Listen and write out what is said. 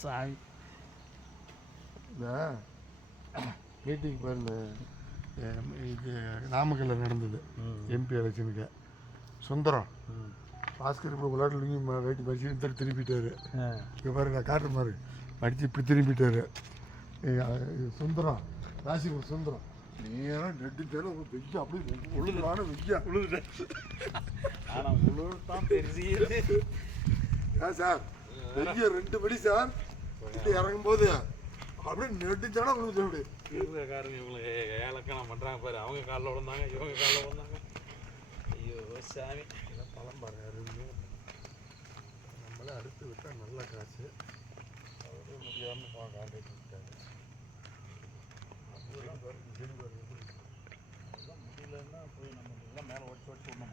சாமி மீட்டிங் பாருங்க, இது நாமக்கல்லில் நடந்தது எம்பி எலெக்ஷனுக்கு. சுந்தரம் பாஸ்கர் இப்போ விளையாட்டுலையும் வெயிட் மடிச்சு திரும்பிட்டாரு. இப்போ பாரு நான் காட்டுற மாதிரி மடித்து இப்படி திரும்பிட்டாரு. சுந்தரம் ராசிபுரம் சுந்தரம் நேரம் நெட்டு தேட வெய்ய அப்படியே உழுதுலான வெய்யா உழுதுட்டேன். ஆனால் உழுதான் பெரிய ஏன் சார் வெய்ய 2 மணி சார் கிட்ட இறங்கும்போது அப்படியே நெட்டுச்சானா விழுந்து அப்படி காரங்க இவங்களுக்கு ஏலக்கணம் பண்ணுறாங்க பாரு. அவங்க காலில் விழுந்தாங்க, இவங்க காலில் விழுந்தாங்க. ஐயோ சாமி, இதெல்லாம் பழம் பாருங்க. நம்மளே அடுத்து விட்டால் நல்ல காசு. அவரே முடியாமல் காண்டாக்ட் விட்டாரு. அதெல்லாம் முடியலன்னா போய் நம்ம எல்லாம் மேலே ஓடிச்சு விடணுமா?